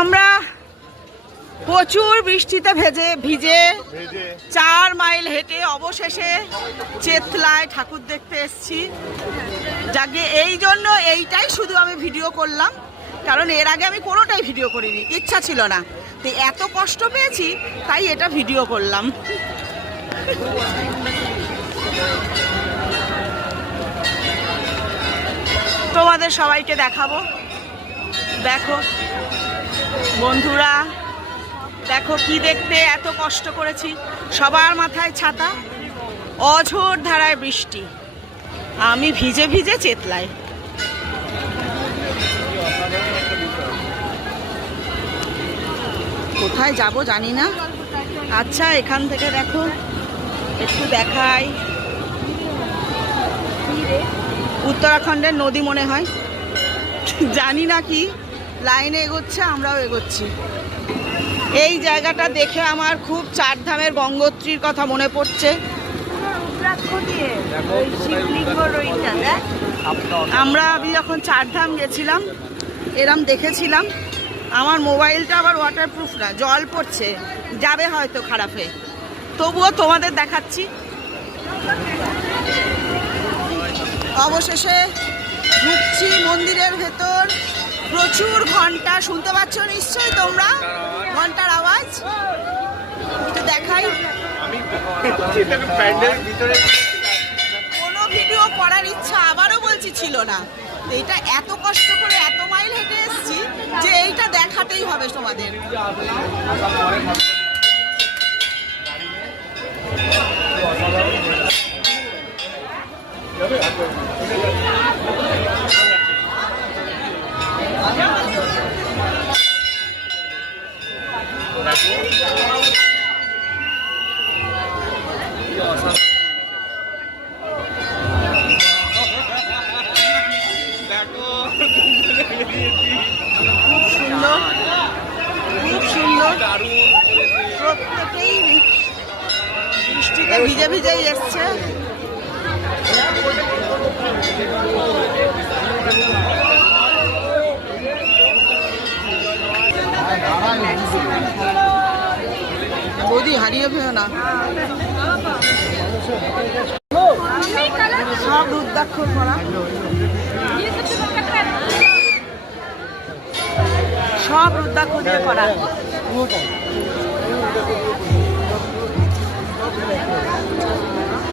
আমরা প্রচুর বৃষ্টিতে ভিজে 4 মাইল হেঁটে অবশেষে চেতলায় ঠাকুর দেখতে এসেছি। যাকে এই জন্য এইটাই শুধু আমি ভিডিও করলাম, কারণ এর আগে আমি কোনোটাই ভিডিও করিনি, ইচ্ছা ছিল না। তো এত কষ্ট পেয়েছি তাই এটা ভিডিও করলাম। তোমাদের সবাইকে দেখাবো। দেখো বন্ধুরা, দেখো কি দেখতে এত কষ্ট করেছি। সবার মাথায় ছাতা, অঝোর ধারায় বৃষ্টি, আমি ভিজে ভিজে চেতলাই। কোথায় যাব জানি না। আচ্ছা এখান থেকে দেখো একটু দেখাই, উত্তরাখণ্ডের নদী মনে হয়, জানি না কি। লাইনে এগোচ্ছে, আমরাও এগোচ্ছি। এই জায়গাটা দেখে আমার খুব চারধামের গঙ্গোত্রীর কথা মনে পড়ছে। আমরা যখন চারধাম গেছিলাম এরম দেখেছিলাম। আমার মোবাইলটা আবার ওয়াটারপ্রুফ না, জল পড়ছে, যাবে হয়তো খারাপে, তবুও তোমাদের দেখাচ্ছি। অবশেষে ঢুকছি মন্দিরের ভেতর। প্রচুর ঘন্টা শুনতে পাচ্ছ নিশ্চয়ই তোমরা, ঘন্টার আওয়াজ। একটু দেখাই। কোনো ভিডিও করার ইচ্ছা আবারও বলছি ছিল না। এইটা এত কষ্ট করে এত মাইল হেঁটে এসেছি যে এইটা দেখাতেই হবে তোমাদের। খুব সুন্দর, প্রত্যেকেই বৃষ্টিতে ভিজে ভিজেই এসছে। বৌদি হারিয়ে ফেলো না। সব রুদ্রাক্ষর করা, সব রুদ্রাক্ষ দিয়ে করা।